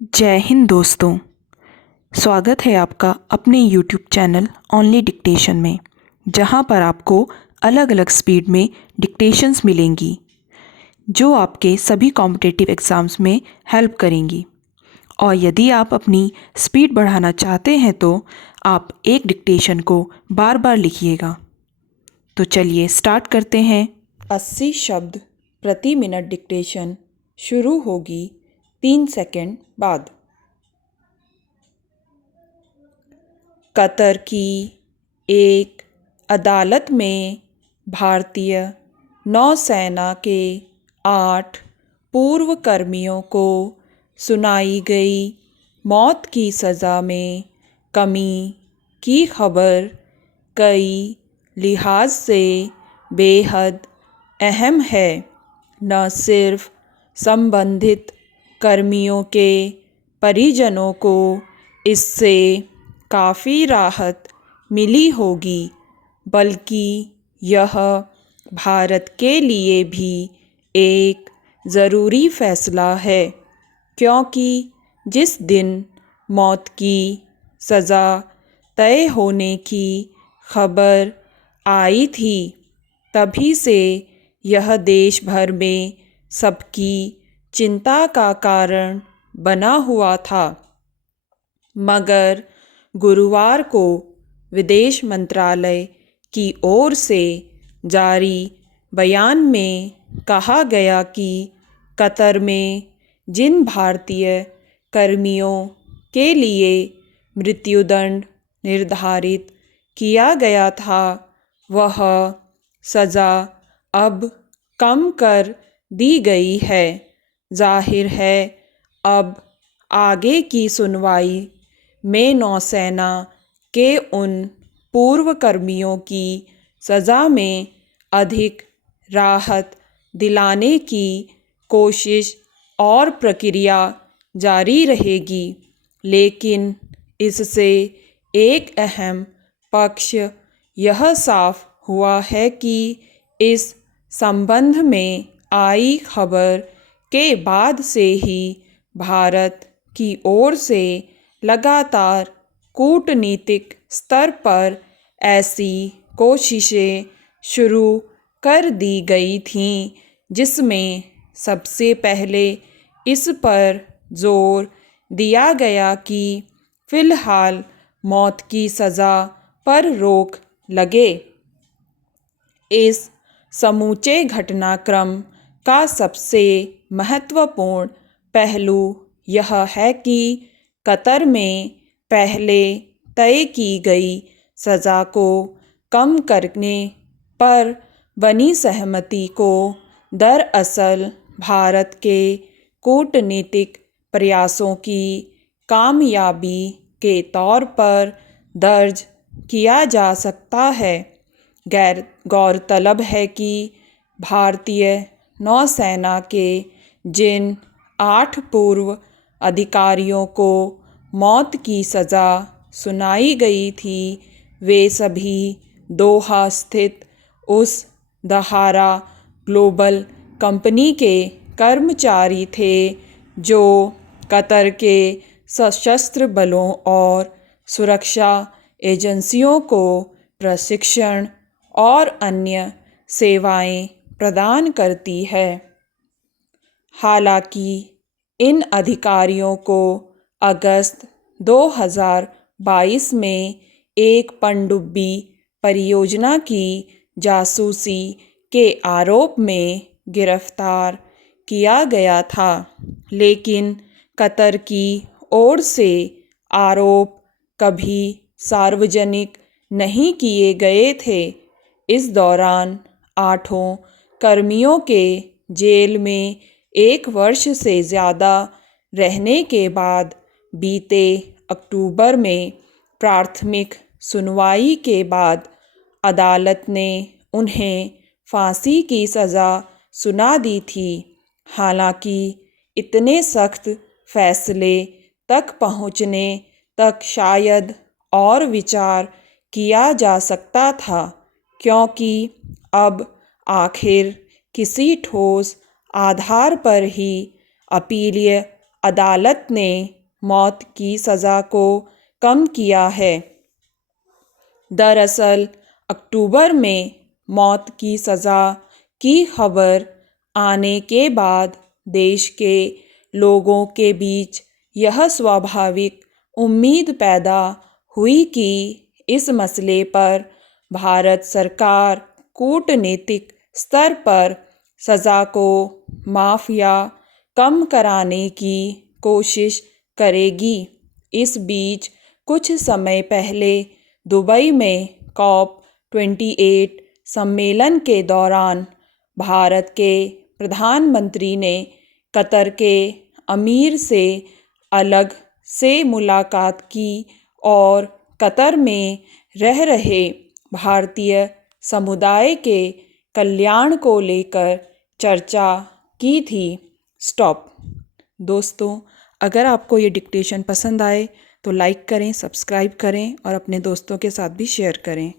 जय हिंद दोस्तों। स्वागत है आपका अपने YouTube चैनल ओनली डिक्टेशन में, जहां पर आपको अलग अलग स्पीड में डिक्टेशंस मिलेंगी जो आपके सभी कॉम्पिटिटिव एग्ज़ाम्स में हेल्प करेंगी। और यदि आप अपनी स्पीड बढ़ाना चाहते हैं तो आप एक डिक्टेशन को बार बार लिखिएगा। तो चलिए स्टार्ट करते हैं। 80 शब्द प्रति मिनट डिक्टेशन शुरू होगी 3 सेकंड बाद। कतर की एक अदालत में भारतीय नौसेना के 8 पूर्व कर्मियों को सुनाई गई मौत की सज़ा में कमी की खबर कई लिहाज से बेहद अहम है। न सिर्फ संबंधित कर्मियों के परिजनों को इससे काफ़ी राहत मिली होगी, बल्कि यह भारत के लिए भी एक ज़रूरी फ़ैसला है, क्योंकि जिस दिन मौत की सज़ा तय होने की खबर आई थी, तभी से यह देश भर में सबकी चिंता का कारण बना हुआ था। मगर गुरुवार को विदेश मंत्रालय की ओर से जारी बयान में कहा गया कि कतर में जिन भारतीय कर्मियों के लिए मृत्युदंड निर्धारित किया गया था, वह सज़ा अब कम कर दी गई है। जाहिर है अब आगे की सुनवाई में नौसेना के उन पूर्व कर्मियों की सज़ा में अधिक राहत दिलाने की कोशिश और प्रक्रिया जारी रहेगी। लेकिन इससे एक अहम पक्ष यह साफ हुआ है कि इस संबंध में आई खबर के बाद से ही भारत की ओर से लगातार कूटनीतिक स्तर पर ऐसी कोशिशें शुरू कर दी गई थीं, जिसमें सबसे पहले इस पर जोर दिया गया कि फ़िलहाल मौत की सज़ा पर रोक लगे। इस समूचे घटनाक्रम का सबसे महत्वपूर्ण पहलू यह है कि कतर में पहले तय की गई सज़ा को कम करने पर बनी सहमति को दरअसल भारत के कूटनीतिक प्रयासों की कामयाबी के तौर पर दर्ज किया जा सकता है। गौरतलब है कि भारतीय नौसेना के जिन 8 पूर्व अधिकारियों को मौत की सज़ा सुनाई गई थी, वे सभी दोहा स्थित उस दहारा ग्लोबल कंपनी के कर्मचारी थे जो कतर के सशस्त्र बलों और सुरक्षा एजेंसियों को प्रशिक्षण और अन्य सेवाएं प्रदान करती है। हालांकि इन अधिकारियों को अगस्त 2022 में एक पनडुब्बी परियोजना की जासूसी के आरोप में गिरफ्तार किया गया था, लेकिन कतर की ओर से आरोप कभी सार्वजनिक नहीं किए गए थे। इस दौरान 8 कर्मियों के जेल में 1 वर्ष से ज़्यादा रहने के बाद बीते अक्टूबर में प्राथमिक सुनवाई के बाद अदालत ने उन्हें फांसी की सज़ा सुना दी थी। हालांकि इतने सख्त फैसले तक पहुंचने तक शायद और विचार किया जा सकता था, क्योंकि अब आखिर किसी ठोस आधार पर ही अपीलीय अदालत ने मौत की सज़ा को कम किया है। दरअसल अक्टूबर में मौत की सज़ा की खबर आने के बाद देश के लोगों के बीच यह स्वाभाविक उम्मीद पैदा हुई कि इस मसले पर भारत सरकार कूटनीतिक स्तर पर सज़ा को माफ़ या कम कराने की कोशिश करेगी। इस बीच कुछ समय पहले दुबई में COP28 सम्मेलन के दौरान भारत के प्रधानमंत्री ने कतर के अमीर से अलग से मुलाकात की और कतर में रह रहे भारतीय समुदाय के कल्याण को लेकर चर्चा की थी। स्टॉप। दोस्तों, अगर आपको ये डिक्टेशन पसंद आए तो लाइक करें, सब्सक्राइब करें और अपने दोस्तों के साथ भी शेयर करें।